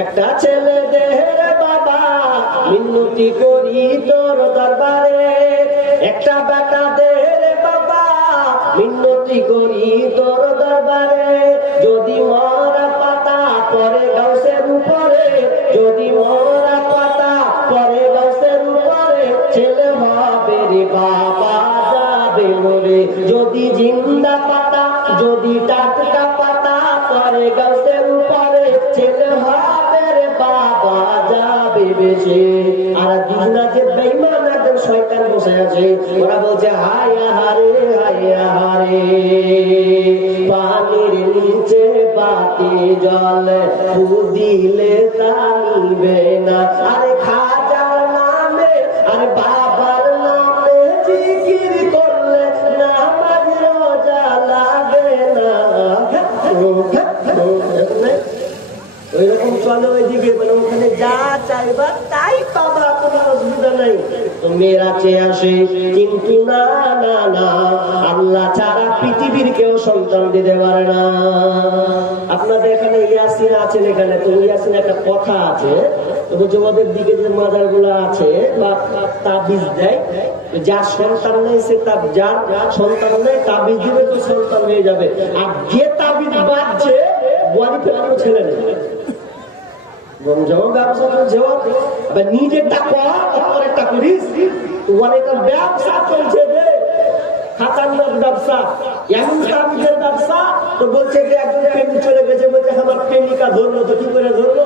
একটা ছেলে দেহের বাবা, মিনতি করি তোর দরবারে। একটা বেটা দেহের বাবা, মিনতি করি তোর দরবারে। যদি মরা পাতা পরে গাউসের উপরে, যদি মরা পাতা পরে গাউসের উপরে, ছেলে হবে বাবা যাবে মরে। যদি জিন্দা পাতা, যদি টাটকা বেশি আর দুজনা যে বেইমান একজন শয়তান বসে আছে। ওরা বলছে, হায় হারে হায় হারে পানির নিচে বাতি জল দিলে আসে। কিন্তু না না না, আল্লাহ ছাড়া পৃথিবীর কেউ সন্তান দিতে পারে না। আপনাদের এখানে ইয়াসিন আছেন এখানে, তো ইয়াসিন একটা কথা আছে। বলছে দিকে যে মাজারগুলো আছে, বা তাবিজ দেয়, যার সন্তান নেই, সে তার যার সন্তান নেই, তাবিজ দিবে তো সন্তান হয়ে যাবে। আর যে তাবিজ বাজছে ওয়ারি ফেলানো ছেলে নেই। যেমন ব্যবসা চলছে অপরেরটা করিস তোমার এটা ব্যবসা চলছে রে। খাতারনাক ব্যবসা এমন তাবিজের ব্যবসা। তো বলছে যে একজন চলে গেছে, বলছে, আমার প্রেমিকা ধরলো, তো কি করে ধরলো?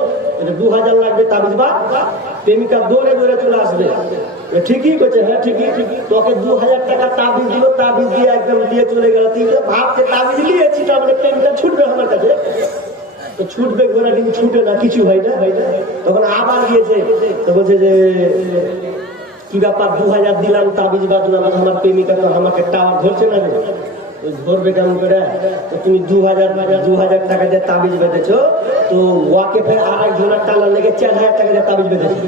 দু হাজার লাগবে তাবিজ বা প্রেমিকা দৌড়ে দৌড়ে চলে আসবে। ঠিকই করছে হ্যাঁ ঠিকই ঠিকই। তোকে দু হাজার টাকা তাবিজ দিল, তাবিজ দিয়ে একদম দিয়ে চলে গেল। তুই ভাবছে, তাবিজ নিয়েছি তো প্রেমিকা ছুটবে আমার কাছে। তো ছুটবে ঘোড়া কিন্তু ছুটে না, কিছু হয় না। তখন আবার গিয়েছে, তো বলছে যে, কি ব্যাপার দু হাজার দিলাম, তাবিজ বাজলাম আমার প্রেমিকা তো আমাকে টাওয়ার ধরছে না। ধরবে কেমন করে? তো তুমি দু হাজার দু হাজার টাকা দিয়ে তাবিজ বেঁধেছো, তো ওয়াকে ফের আর এক জনের টালা লেগে চার হাজার টাকা দিয়ে তাবিজ বেঁধেছো।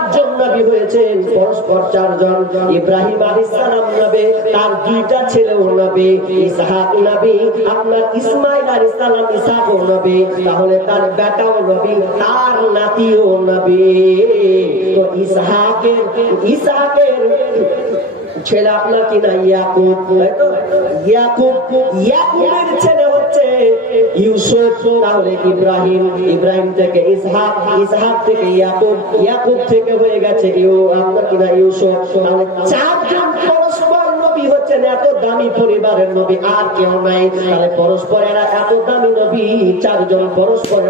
নবী হয়েছেন পরস্পর চারজন। ইব্রাহিম আলাইহিস সালাম নবী, তার দুইটা ছেলেও নবী, ইসহাক নবী আপনার ইসমাইল আলাইহিস সালাম ইসহাকও নবী, তাহলে তার বেটাও নবী, তার নাতিও নবী। তো ইসহাকের ইসহাকের ছেলে আপনার কি না? ইয়াকুব ইয়াকুব, ইয়াকুবের ছেলে ইউসুফ, তাহলে ইব্রাহিম ইব্রাহিম থেকে ইসহাক ইসহাক থেকে ইয়াকুব ইয়াকুব থেকে হয়ে গেছে ইউ, আপনার ইউসুফ? তাহলে চারজন তাহলে চারজন পরস্পর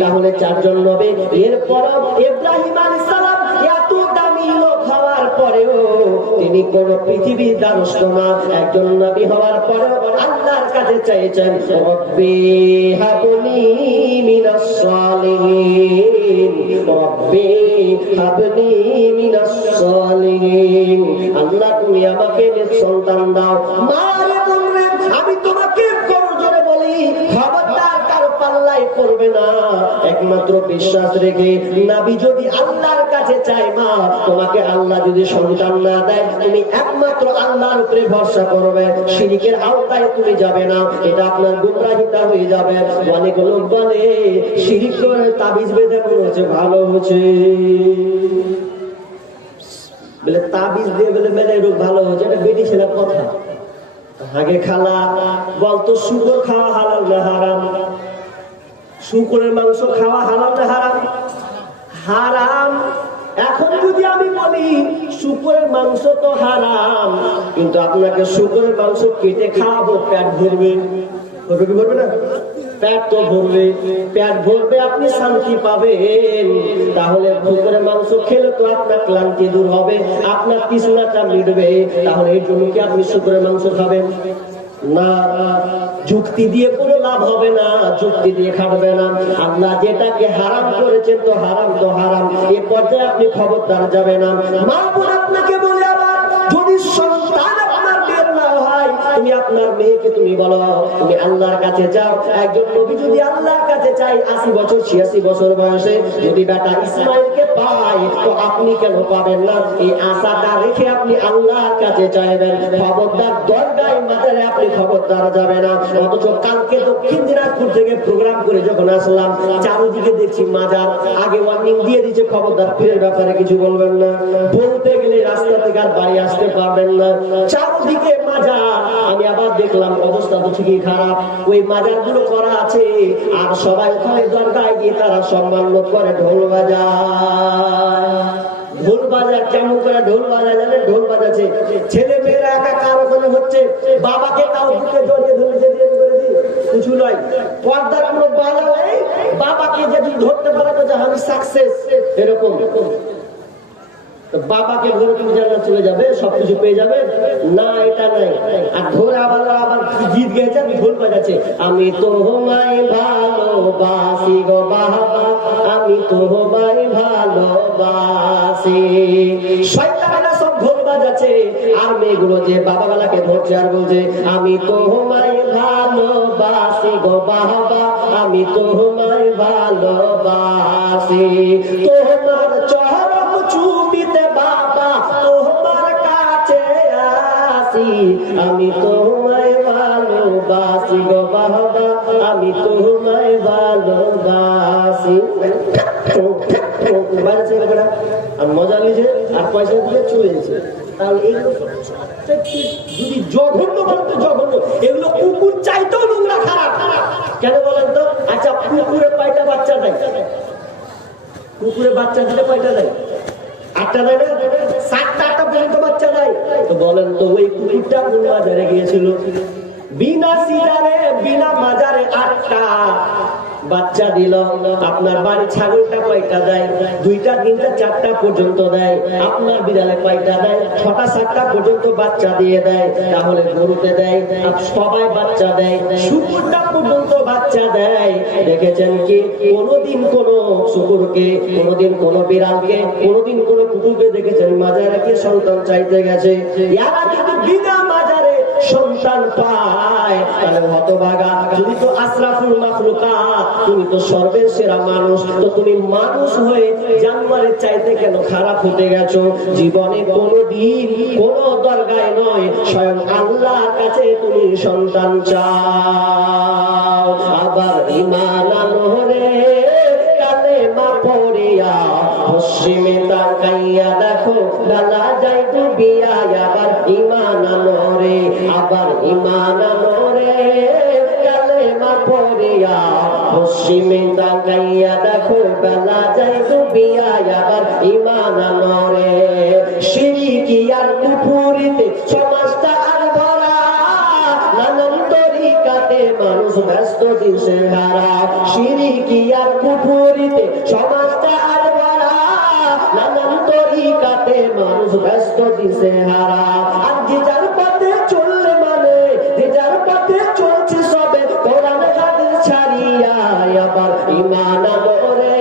তাহলে চারজন নবী এরপর ইব্রাহিম আলাইহিস সালাম এত দামি লোক হওয়ার পরেও তিনি কোন পৃথিবীর দ্বারস্থ না একজন নবী হওয়ার পরেও আল্লাহর কাছে চাইছেন রব্বি হাবনি মিনাস সালিহিন, রব্বি হাবনি মিনাস সালিহিন। আল্লাহ, তুমি আমাকে সন্তান দাও। বলবে আমি তোমাকে পাল্লাই করবে না। একমাত্র বিশ্বাস রেখে নাবি যদি আল্লাহর কাছে চায়, মা, তোমাকে আল্লাহ যদি সন্তান না দেয়, তুমি একমাত্র আল্লাহর উপরে ভরসা করবে। শিরিকের আওতায় তুমি যাবে না। এটা আপনার গুমরাহিতা হয়ে যাবে। অনেক লোক বলে, শিরিক করে তাবিজ বেঁধে মনে হচ্ছে ভালো হচ্ছে। বলে তাবিজ দিয়ে বলে মেলে রোগ ভালো হচ্ছে, এটা বেটি ছেলের কথা। আগে খালা, বলতো শুকর খাওয়া হালাল না হারাম। শুকরের মাংস খাওয়া হালাল না হারাম? হারাম। এখন যদি আমি বলি, শুকরের মাংস তো হারাম, কিন্তু আপনাকে শুকরের মাংস কেটে খাওয়াবো, পেট ভরবে। না? পেট তো ভরবে। পেট ভরবে, আপনি শান্তি তাহলে মাংস আপনার দূর হবে, আপনার মিটবে। তাহলে এই জন্য কি আপনি শুকরের মাংস খাবেন? না, যুক্তি দিয়ে কোনো লাভ হবে না, যুক্তি দিয়ে খাটবে না। আল্লাহ যেটাকে হারাম করেছেন তো হারাম তো হারাম। এ পর্যায়ে আপনি খবরদার যাবে না। মা বোন আপনাকে বলে আবার যদি সন্তান আপনার বিয়ের না হয় আপনার মেয়েকে তুমি বলো, তুমি আল্লাহর কাছে যাও। একজন নবী যদি আল্লাহর কাছে চাই আশি বছর, ছিয়াশি বছর বয়সে যদি বেটা ইসমাইলকে পায়, তো আপনি কেন পাবেন না? এই আশাটা রেখে আপনি আল্লাহর কাছে চাইবেন। খবরদার দরগায়, মাজারে আপনি খবরদার যাবে না। অথচ কালকে দক্ষিণ দিনাজপুর থেকে প্রোগ্রাম করে যখন আসলাম, চারদিকে দেখছি মাজার। আগে ওয়ার্নিং দিয়ে দিচ্ছে খবরদার পীরের ব্যাপারে কিছু বলবেন না। বলতে গেলে রাস্তা থেকে আর বাড়ি আসতে পারবেন না। চারদিকে আমি আবার দেখলাম অবস্থা তো ঠিকই খারাপ। ওই মাজারগুলো করা আছে। আর সবাই ওখানে দরগায় গিয়ে তারা সম্মান বোধ করে ঢোল বাজায়। ঢোল বাজার কেমন করে ঢোল বাজায় জানে ঢোল বাজাচ্ছে। ছেলে মেয়েরা একা কার ওখানে হচ্ছে? বাবাকে তাও বুকে জড়িয়ে ধরেছে দিয়ে করে দি কিছু নয়। পর্দার কোনো বাধা বাবাকে যদি ধরতে পারে তো যে আমি সাকসেস এরকম। বাবাকে ধরে তুমি জান্নাত চলে যাবে, সবকিছু পেয়ে যাবে। না, এটা নাই। আর ধরে আবার আবার গীত গেয়েছে, আমি ঢোল বাজাচ্ছে আমি তোমায় ভালোবাসি গো বাবা, আমি তোমায় ভালোবাসি। শয়তানেরা সব ঢোল বাজাচ্ছে, আর বাবা বেলাকে ধরছে আর আমি ভালোবাসি গো বাবা, আমি তোমায় ভালোবাসি। তোমার তোমার কাছে আসি। আমি তোমায় ভালোবাসি গো বাবা, আমি তোমায় ভালোবাসি। বাইরে পয়সা দিয়ে চলে তাহলে জঘন্য বলতো জঘন্য এগুলো কুকুর চাইতেও নোংরা খারাপ। কেন বলেন তো? আচ্ছা কুকুরে কয়টা বাচ্চা দেয়? কুকুরে বাচ্চা দিলে কয়টা দেয়? বাচ্চা নাই। বলেন তো ওই কুকুরটা কোন বাজারে গিয়েছিল? বিনা সিজারে বিনা বাজারে আটটা। বাচ্চা দিল, আপনার বাড়ি ছাগলটা কয়টা দেয়? দুইটা, তিনটা, চারটা পর্যন্ত দেয়। আপনার বিড়ালে কয়টা দেয়? ছটা, সাতটা পর্যন্ত বাচ্চা দিয়ে দেয়। তাহলে গরুতে দেয়, আর সবাই বাচ্চা দেয়। শুকুরটা পর্যন্ত বাচ্চা দেয়। দেখেছেন কি? কোনোদিন কোন শুকুরকে, কোনোদিন কোন বিড়ালকে, কোনোদিন কোন কুকুরকে দেখেছেন? মাজারে কি সন্তান চাইতে গেছে। বিনা মাজারে সন্তান পায় তুমি তো আশরাফুল মাখলুকাত, তুমি তো সর্বের সেরা মানুষ। তো তুমি মানুষ হয়ে জানোয়ারের চাইতে কেন খারাপ হতে গেছো? জীবনে কোনোদিন কোন দরগায় নয়, স্বয়ং আল্লাহর কাছে তুমি সন্তান চাও। আবার ইমান আনহরে পশ্চিমে তাকাইয়া দেখো গালা যাই ডুবিয়া আবার ইমান আবার ইমান আনরে পশ্চিমে তাকাইয়া দেখো, বেলা আবার ইমান আনরে সিঁড়ি আর সমাজটা আর ভরা নানান তরিকাতে মানুষ ব্যস্ত দিশে হারা সিঁড়ি আর কুপুরিতে সমাজটা আর তরিকাতে মানুষ ব্যস্ত দিশে হারা। আর যে যার পথে চললে মানে যে যার পথে চলছে সবে, কোরআন হাদিস ছাড়িয়া আবার ইমান আমরে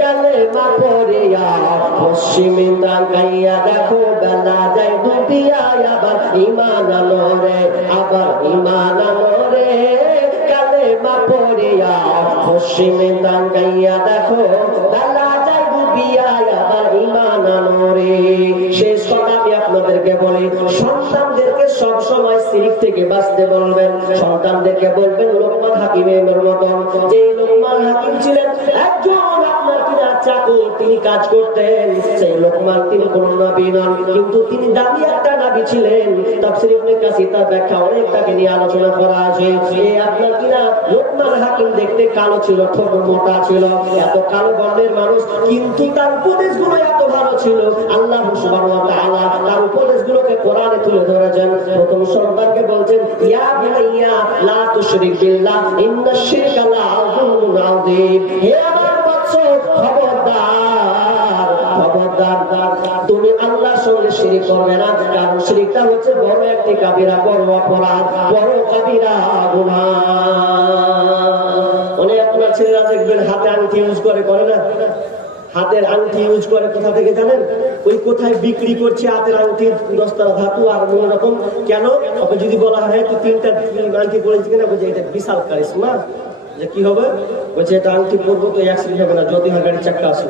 কালে পড়িয়া পশ্চিমে তাকাইয়া দেখো, বেলা যায় ডুবিয়া আবার ইমান আলোরে আবার ইমান আলোরে কালে মা পড়িয়া পশ্চিমে তাকাইয়া দেখো, বেলা যায় ডুবিয়া আবার ইমান আপনাদেরকে বলি। সন্তানদেরকে সব সময় থেকে বাঁচতে বলবেন। সন্তানদেরকে বলবেন, লোকমান হাকিমের মতন। যে লোকমান হাকিম ছিলেন একজন আপনার চাকর তিনি কাজ করতেন। সেই লোকমান তিনি কোন নবী নন, কিন্তু তিনি দামি একটা নবী ছিলেন। তাফসীর ইবনে কাসির তার ব্যাখ্যা অনেক তাকে নিয়ে আলোচনা করা আছে। এই আপনার কিনা লোকমান হাকিম দেখতে কালো ছিল ঠোঁট মোটা ছিল, এত কালো বর্ণের মানুষ, কিন্তু তার উপদেশগুলো এত ভালো ছিল। আল্লাহ সুবহানাহু ওয়া তাআলা তার উপদেশগুলোকে কোরআনে তুলে ধরেছেন। প্রথম সন্তানকে বলছেন, ইয়া বুনাইয়া, লা তুশরিক বিল্লাহ ইন্নাশ শিরকা লা যুলমুন আযীম। হে সঙ্গে শিরিক করবে না। কারণ শিরিকটা হচ্ছে বড় একটি কাবিরা, বড় অপরাধ, বড় কাবিরা গুনাহ। ছেলেরা দেখবেন হাতে আংটি ইউজ করে করে না? হাতের আংটি ইউজ করে, কোথা থেকে জানেন? ওই কোথায় বিক্রি করছে হাতের আংটি দশতলা ধাতু আর অন্য রকম? কেন? ওকে যদি বলা হয়, তুই তিনটা আংটি পরেছি কিনা? বলছে, এটা বিশাল কারিশমা। যে কি হবে? বলছে, এটা আংটি তো অ্যাক্সিডেন্ট হবে না, যদি হয় গাড়ির চাক্কা আসে।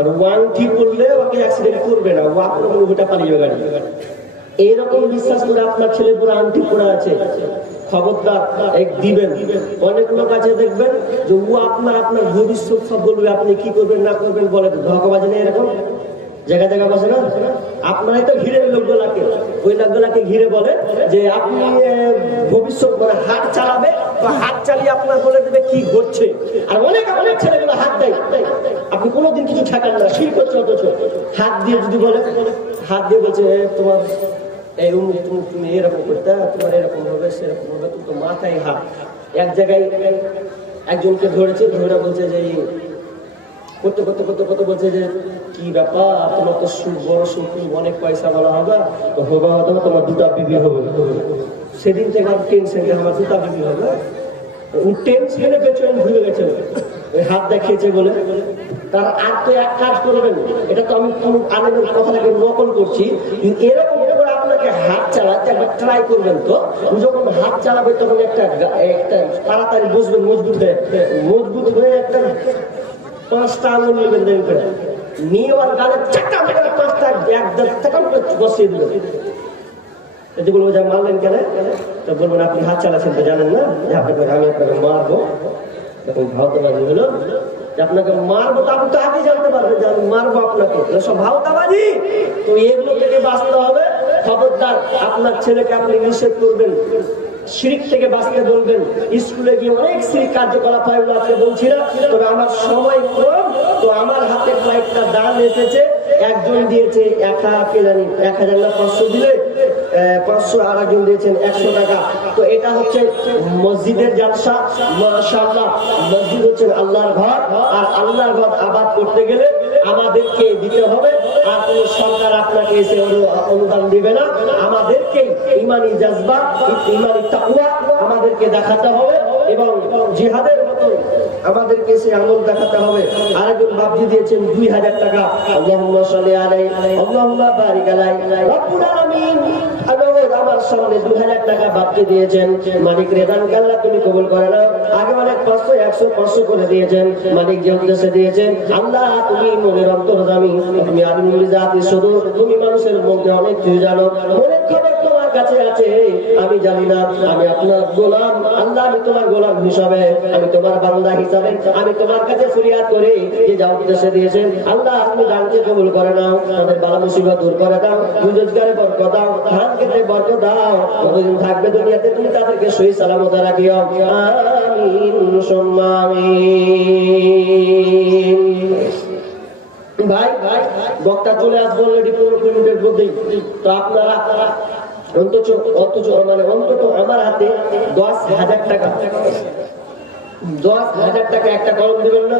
মানে আংটি করলে ওকে অ্যাক্সিডেন্ট করবে না মুভিটা পালিয়ে বিশ্বাস করে আপনার ছেলে পুরো আংটি পড়ে আছে। খবরদার, এক দিবেন। অনেক লোক আছে দেখবেন যে ও আপনার আপনার ভবিষ্যৎ সব বলবে, আপনি কি করবেন, না করবেন বলে ধোকাবাজি নেই এরকম? জায়গা জায়গা বসে না? আপনারাই তো ঘিরে লোকগুলাকে। ওই লোকগুলাকে ঘিরে বলে যে আপনি ভবিষ্যৎ মানে হাত চালাবে তো হাত চালিয়ে আপনার বলে দেবে কি ঘটছে। আর অনেক অনেক ছেলেগুলো হাত দেয়। আপনি কোনোদিন কিছু ঠেকান না, শির করছে অথচ। হাত দিয়ে যদি বলে, হাত দিয়ে বলছে তোমার এই তুমি তুমি এরকম করতে, তোমার এরকম হবে, সেরকম হবে তুমি তো মাথায় হাত। এক জায়গায় একজনকে ধরেছে, ধরে বলছে যে করতে করতে করতে করতে বলছে যে, কি ব্যাপার? তোমার তো বড় সুখ অনেক পয়সা বলা হবে। তো হবে হয়তো তোমার দুটা বিবি হবে সেদিন থেকে আমার টেনশন আমার দুটা বিবি হবে। টেনশনে পেছনে ভুলে গেছে। ওই হাত দেখিয়েছে বলে, তার আর তো এক কাজ করবেন এটা তো আমি কোন আনন্দের কথাটাকে নকল করছি। এরকম করে আপনাকে হাত চালাতে একবার ট্রাই করবেন তো যখন হাত চালাবে তখন একটা একটা তাড়াতাড়ি বসবেন মজবুত হয়ে মজবুত হয়ে একটা পাঁচটা নিয়ে পাঁচটা বসিয়ে যে কেন? আপনি হাত চালাচ্ছেন তো জানেন না। আপনাকে আমি আপনাকে মারবো। তখন হলো। আপনাকে মারবো আপনি তো জানতে পারবেন মারবো আপনাকে। সব ভাওতাবাজি। তো এগুলো থেকে বাঁচতে হবে। খবরদার, আপনার ছেলেকে আপনি নিষেধ করবেন, শিরিক থেকে বাঁচতে বলবেন। স্কুলে গিয়ে অনেক শিরিক কার্যকলাপ হয় আজকে বলছি না তবে আমার সময় কম, তো আমার হাতে কয়েকটা দান এসেছে, একজন দিয়েছে একা কে জানি, এক হাজার না পাঁচশো দিলে পাঁচশো আর একজন দিয়েছেন একশো টাকা। তো এটা হচ্ছে মসজিদের জালসা, মাশাআল্লাহ, মসজিদ হচ্ছে আল্লাহর ঘর, আর আল্লাহর ঘর আবাদ করতে গেলে আমাদেরকে দিতে হবে। আর কোনো সরকার আপনাকে এসে অনুদান দিবে না। আমাদেরকে ইমানি জাজবা, ইমানি তাকুয়া আমাদেরকে দেখাতে হবে এবং জিহাদের মতো আমাদেরকে সে আমল দেখাতে হবে। আরেকজন বাবজি দিয়েছেন দুই হাজার টাকা। আল্লাহুম্মা সাল্লি আলাইহি, আল্লাহুম্মা বারিক আমার সামনে দুই হাজার টাকা পাঁচশো করে দিয়েছেন। আল্লাহ, তুমি তুমি মানুষের মধ্যে অনেক অনেক কাছে আছে, আমি জানি না, আমি আপনার গোলাম, আল্লাহ আমি তোমার গোলাম হিসাবে, আমি তোমার বান্দা হিসাবে, আমি তোমার কাছে ফরিয়াদ করি, যে যা উদ্দেশ্যে দিয়েছেন, আল্লাহ আপনি দানকে কবুল করে নাও, আমাদের বালা মুসিবত দূর করে দাও রোজগারে বরকত দাও ধান খেতে বরকত দাও, যতদিন থাকবে দুনিয়াতে তুমি তাদেরকে সহি সালামত রাখিও। আমিন সুম্মা আমিন ভাই ভাই, বক্তা চলে আসব অলরেডি পনেরো কুড়ি মিনিটের মধ্যেই। তো আপনারা অন্তত অথচ মানে অন্তত আমার হাতে দশ হাজার টাকা। দশ হাজার টাকা একটা কলম দেবেন না?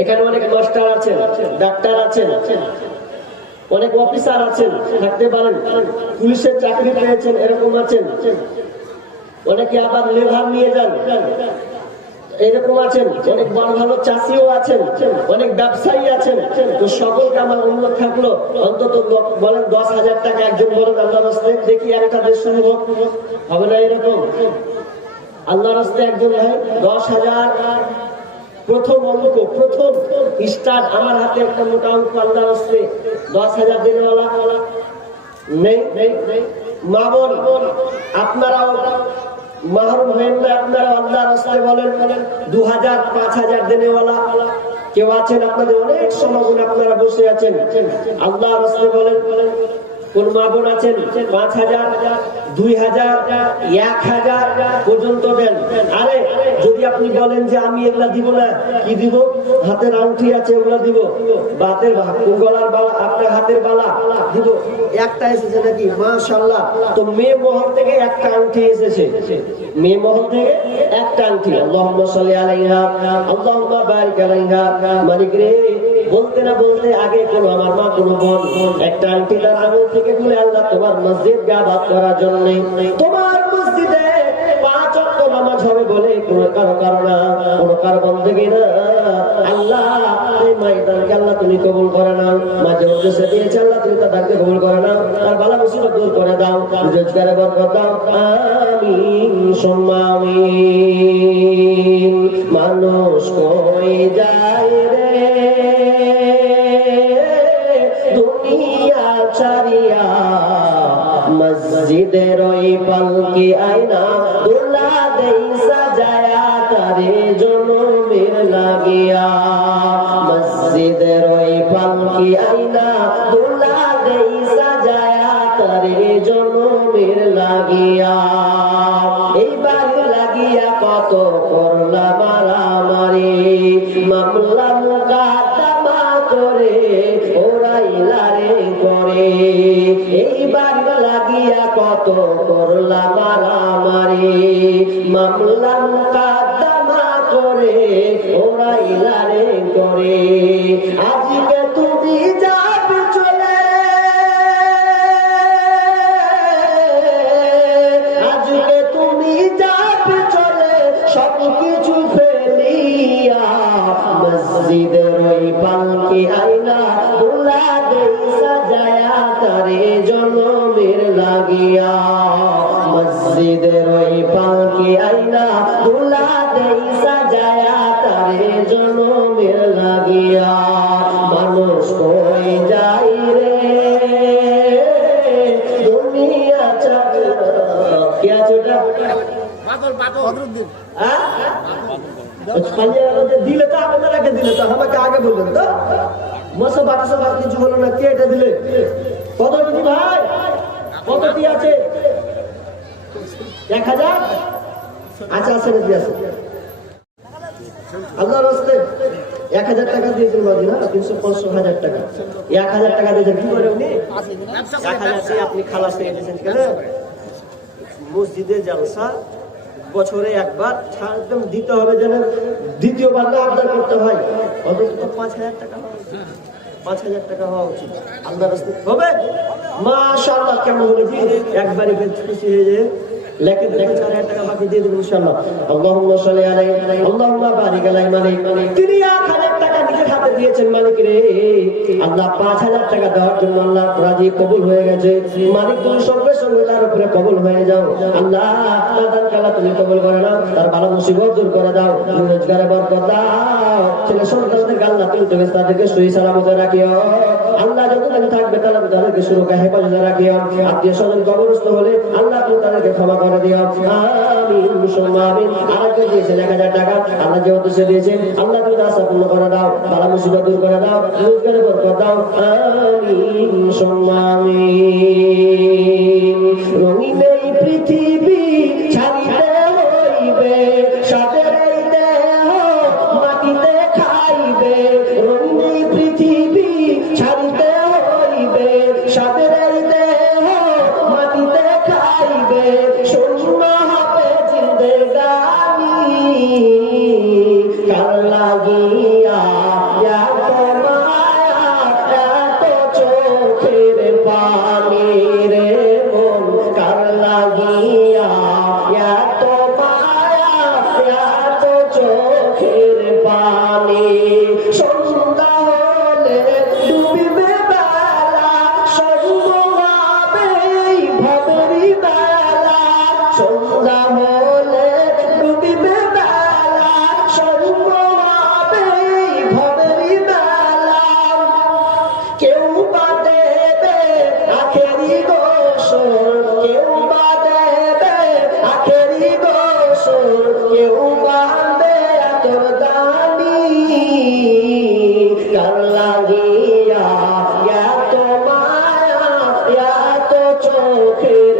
এখানে অনেক মাস্টার আছেন, ডাক্তার আছেন, অনেক অফিসার আছেন, থাকতে পারেন, পুলিশের চাকরি পেয়েছেন, এরকম আছেন। অনেকে আবার লেভার নিয়ে যান। এরকম আছেন, অনেক বড় ভালো চাষিও আছেন, অনেক ব্যবসায়ী আছেন। তো সকলকে আমার অনুরোধ থাকল, অন্তত বলেন দশ হাজার টাকা একজন বলেন আল্লাহ রাস্তে দেখি একটা দেশ শুরু হোক। হবে না এরকম? আল্লাহ রাস্তে একজন ভাই দশ হাজার। প্রথম অঙ্ক প্রথম স্টার্ট আমার হাতে একটা মোটা অঙ্ক আল্লাহ রাস্তে দশ হাজার দিনওয়ালা? নেই মা বোন আপনারাও মাহরুম হয়েন না আপনারা আল্লাহ রাস্তায় বলেন দু হাজার পাঁচ হাজার দেনেওয়ালা কেউ আছেন? আপনাদের অনেক সমাগুন আপনারা বসে আছেন। আল্লাহ রাস্তায় বলেন কোন মা বোন আছেন? পাঁচ হাজার, দুই হাজার, এক হাজার পর্যন্ত দেন। আরে, যদি আপনি বলেন যে আমি এগুলা দিব না, কি দিব? হাতের আংটি আছে, ওগুলা দিব। বা হাতের ভা- গলার বালা, আপনার হাতের বালা দিব। একটা এসেছে নাকি? মাশাল্লাহ তো মেয়ে মহল থেকে একটা আংটি এসেছে। মেয়ে মহল থেকে একটা আংটি। আল্লাহুম্মা সাল্লি আল্লাহুম্মা বারিক আলাইহা। মালিক রে বলতে না বলতে আগে কোনো আমার মা, কোনো বোন, একটা আন্টি তার আঙুল থেকে খুলে আল্লাহ তোমার মসজিদ গাবাদ করার জন্য। তোমার মসজিদে পাঁচ অক্ট নামাজ হবে বলে কারও কারও না। আল্লাহ বালা মানুষ কই যায় মসজিদের ওই পালকি আয়না দুলা দেই সাজায়া তারে জনমের লাগিয়া। মসজিদের ওই পালকি আয়না করে ওরাইলারে করে। আজকে কিছু হলো না কে এটা দিলে। কত দিদি ভাই কতটি আছে। এক হাজার আচ্ছা আছে নাকি আছে আল্লাহ রাস্তে এক হাজার টাকা দিয়েছেন মাঝি না? তিনশো পাঁচশো হাজার টাকা। এক হাজার টাকা দিয়েছেন কি করে উনি? এক হাজার আপনি খালাস পেয়ে দিয়েছেন কেন মসজিদে জালসা, বছরে একবার একদম দিতে হবে যেন দ্বিতীয়বার না আবদার করতে হয়। অথচ তো পাঁচ হাজার টাকা। পাঁচ হাজার টাকা হওয়া উচিত। আল্লাহ রাস্তে হবে? মাশাআল্লাহ, কেমন জি একবারে খুশি হয়ে যায় দেখে চার হাজার টাকা বাকি দিয়ে দেবেন ইনশাআল্লাহ। আল্লাহ সাল্লি আলাইহি আল্লাহুম্মা বারিক আলাইহি মালিক। তিনি এক হাজার টাকা দিয়েছেন মালিক রে। আল্লাহ পাঁচ হাজার টাকা দেওয়ার জন্য আল্লাহ রাজি কবুল হয়ে গেছে। মালিক তুমি সঙ্গে সঙ্গে তার উপরে কবুল হয়ে যাও। আল্লাহ তুমি কবুল করে নাও। তার ভালো মুসিবত দূর করে দাও। রোজগারে বরকত দাও। ছেলে সন্তানদের আল্লাহ তুমি তুমি তাদেরকে রাখিও। আল্লাহ যতদিন থাকবে তাহলে তাদেরকে সুরক্ষা রাখিও। আত্মীয় স্বজন কবরস্থ হলে আল্লাহ তুমি তাদেরকে ক্ষমা করে দিও। আমিন আরেকটা দিয়েছেন এক হাজার টাকা। আল্লাহ যে উদ্দেশ্যে দিয়েছেন আল্লাহ তুমি পূর্ণ করে দাও। ভালো মুসিবত দূর করে দাও রোজগার বরকত দাও আমিন সুম্মা রঙিন এই পৃথিবী লাগিয়া এত okay.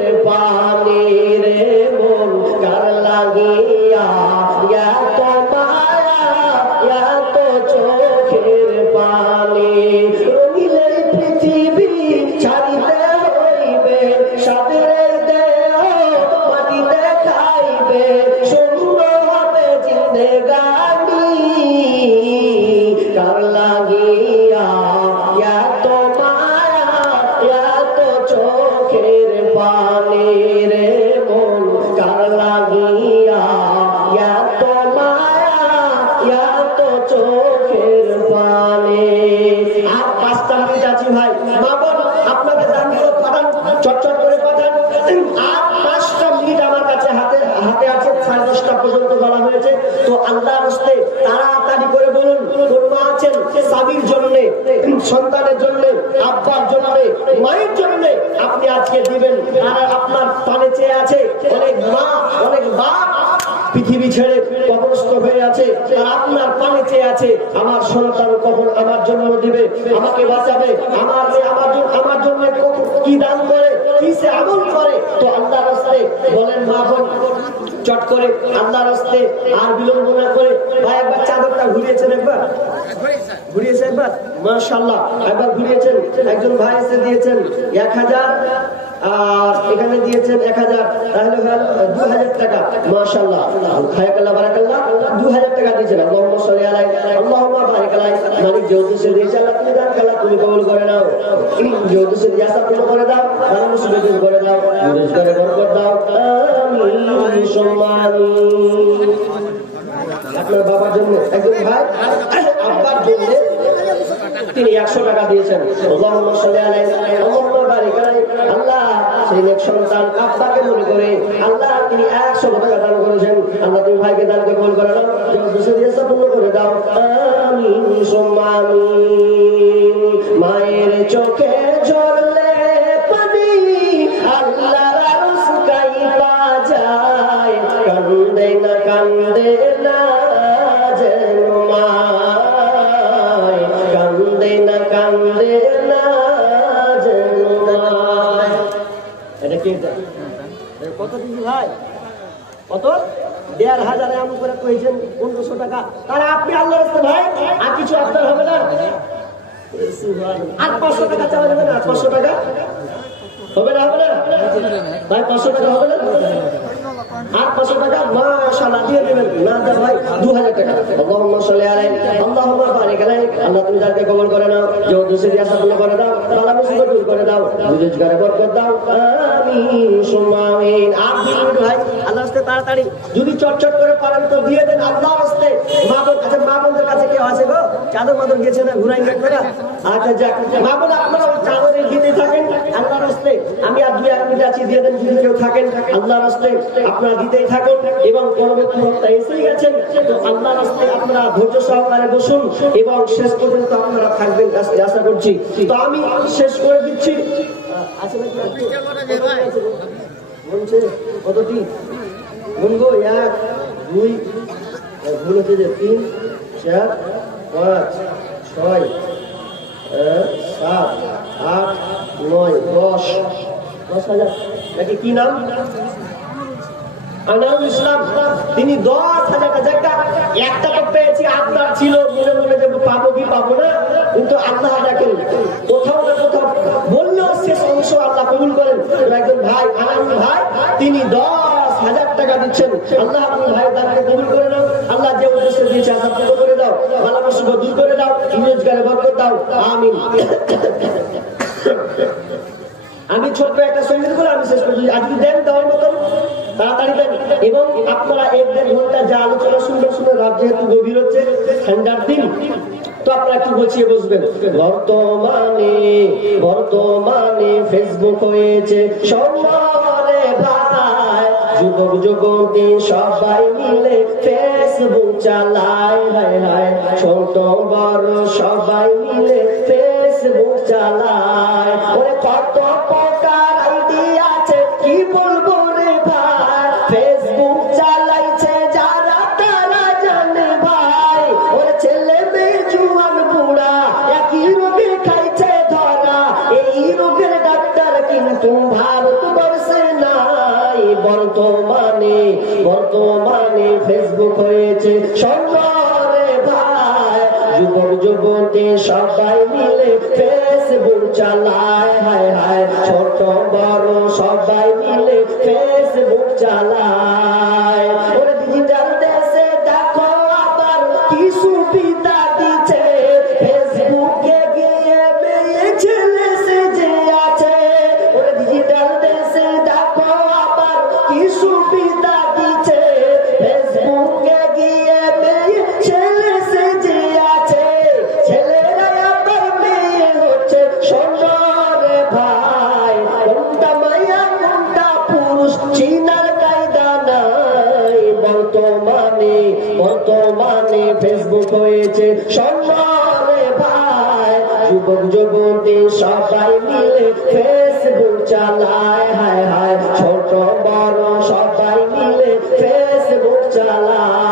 বলা হয়েছে। তো আল্লাহ হস্তে তাড়াতাড়ি করে বলুন, কোন আছেন? স্বামীর জন্য, সন্তানের জন্য, আব্বার জন্য, মায়ের জন্য আপনি আজকে দিবেন। আর আপনার পানে চেয়ে আছে অনেক মা, অনেক বাপ। পৃথিবী ছেড়ে কবরস্থ হয়ে আছে, আর আপনার পানে চেয়ে আছে, আমার সন্তান কখন আমার জন্য দিবে, আমাকে বাঁচাবে, আমার যে আমার জন্য আমার জন্য কি দান করে, কি সে আমল করে। তো আল্লাহ রাস্তে বলেন, মা বোন চট করে আল্লাহ রাস্তে আর বিলম্ব না করে ভাই একবার চাদরটা ঘুরিয়েছেন একবার? ঘুরিয়েছে একবার? মাশাল্লাহ একবার ঘুরিয়েছেন। একজন ভাই এসে দিয়েছেন এক হাজার, আর এখানে দিয়েছেন এক হাজার, তাহলে হল দু হাজার টাকা। দু হাজার টাকা দিয়েছেন। মালিক যেহেতু সে দিয়েছে, আল্লাহ তুমি দান আল্লাহ তুমি কবুল করে নাও যেহেতু সে পূর্ণ করে দাও মুসিবত দূর করে দাও দাও আমিন সম্মান আপনার বাবার জন্য একজন ভাই, আব্বার জন্য তিনি একশো টাকা দিয়েছেন। আল্লাহ সেই নেক সন্তান আব্বাকে মনে আল্লাহ তিনি একশো টাকা দান করেছেন। আল্লাহ তুমি ভাইকে দানকে কবুল করে দাও পূর্ণ করে দাও। আমিন সুম্মা আমিন মায়ের চোখে ঝরলে পানি, আল্লাহর কাইপা কান্দে না কান্দে না, যেন মায়। না, কান্দে না, যেন এটা কত দিবি ভাই? কত? দেড় হাজারে আমি করে কইছেন পনেরোশো টাকা। তাহলে আপনি আল্লাহ ভাই, আর কিছু আপনার হবে না? আর পাঁচশো টাকা চাওয়া যাবে না? পাঁচশো টাকা? হবে না হবে না? ভাই পাঁচশো টাকা হবে না? যদি চটচট করে পারেন তো দিয়ে দেন, আল্লাহ রাস্তে মা বোন কাছে মা বোনদের কাছে কেউ আছে গো? চাদর মাদর গেছে না, ঘুরাই করে আচ্ছা যাক। মা বোন আপনারা থাকেন আল্লাহ রাস্তে। আমি আর দুই এক কেউ থাকেন আল্লাহ রাস্তে আপনারা দিতেই থাকুন। এবং এসেই গেছেন, তো আল্লাহ রাস্তে আপনারা ধৈর্য সহকারে বসুন, এবং শেষ পর্যন্ত আপনারা থাকবেন আশা করছি। তো আমি শেষ করে দিচ্ছি। আছে কতটি গুনবো এক, দুই ভুল হচ্ছে তিন, চার, পাঁচ, ছয় সাত, আট, নয়, দশ। দশ হাজার। নাকি কি নাম? একটা তো ছিল, মনে পাবো কি পাবো না। কিন্তু আল্লাহ দেখেন, কোথাও না কোথাও বললেও শেষ অংশ আল্লাহ কবুল করেন। একজন ভাই আনারুল ভাই, তিনি দশ হাজার টাকা দিচ্ছেন, আল্লাহ আপনি ভাই তাকে কবুল করে নাও, আল্লাহ যে উদ্দেশ্যে দিয়েছে আল্লাহ করে দাও ভালো দূর করে দাও রোজগারে বরকত দাও, আমিন। আমি ছোট্ট একটা সংগীত করে আমি শেষ করছি। আজকে দেন দেওয়ার মতন, তাড়াতাড়ি দেন। এবং আপনারা এক দেড় ঘণ্টা যা আলোচনা শুনবেন, শুনে রাত যেহেতু গভীর হচ্ছে, ঠান্ডার দিন, তো আপনারা একটু গুছিয়ে বসবেন। বর্তমানে বর্তমানে ফেসবুক হয়েছে, সম্মানে যুবক যুবতী সবাই মিলে ফেসবুক চালায় হায় হায়। ছোট, বড় সবাই মিলে ফেসবুক চালায় ওরে কত প্রকার বর্তমানে ফেসবুক হয়েছে। সরকারে ভাই, যুবক যুবতী সবাই মিলে ফেসবুক চালায়। হায় হায়, ছোট বড় সবাই মিলে ফেসবুক চালায়। ওরে ডিজিটাল যুবক যুবতী সবাই মিলে ফেসবুক চালায় হায় হায় ছোট বড় সবাই মিলে ফেসবুক চালায়।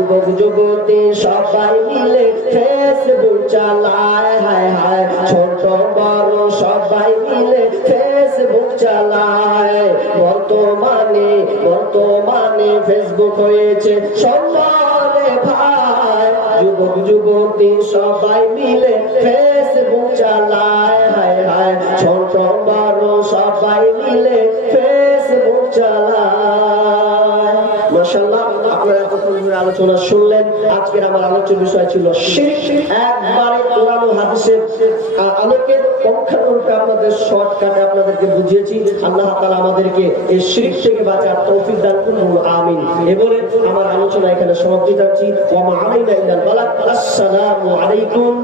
যুবক যুবতী সবাই মিলে ফেসবুক চালায়, হায় হায় ছোট, বড় সবাই মিলে ফেসবুক চালায়। বর্তমানে বর্তমানে ফেসবুক হয়েছে সম্মানে ভাই। যুবক, যুবতী সবাই মিলে ফেসবুক চালায়, হায় হায়। ছোট, বড় সবাই মিলে ফেসবুক চালায়। ধরে আলোচনা শুনলেন। আজকের আমার আলোচ্য বিষয় ছিল একবারে হাদিসের আলোকে আপনাদের শর্টকাটে আপনাদেরকে বুঝিয়েছি। আল্লাহ তাআলা আমাদেরকে এই থেকে বাঁচার তৌফিক দান করুন। এবারে আমার আলোচনা এখানে সমাপ্তি যাচ্ছি আসসালামু আলাইকুম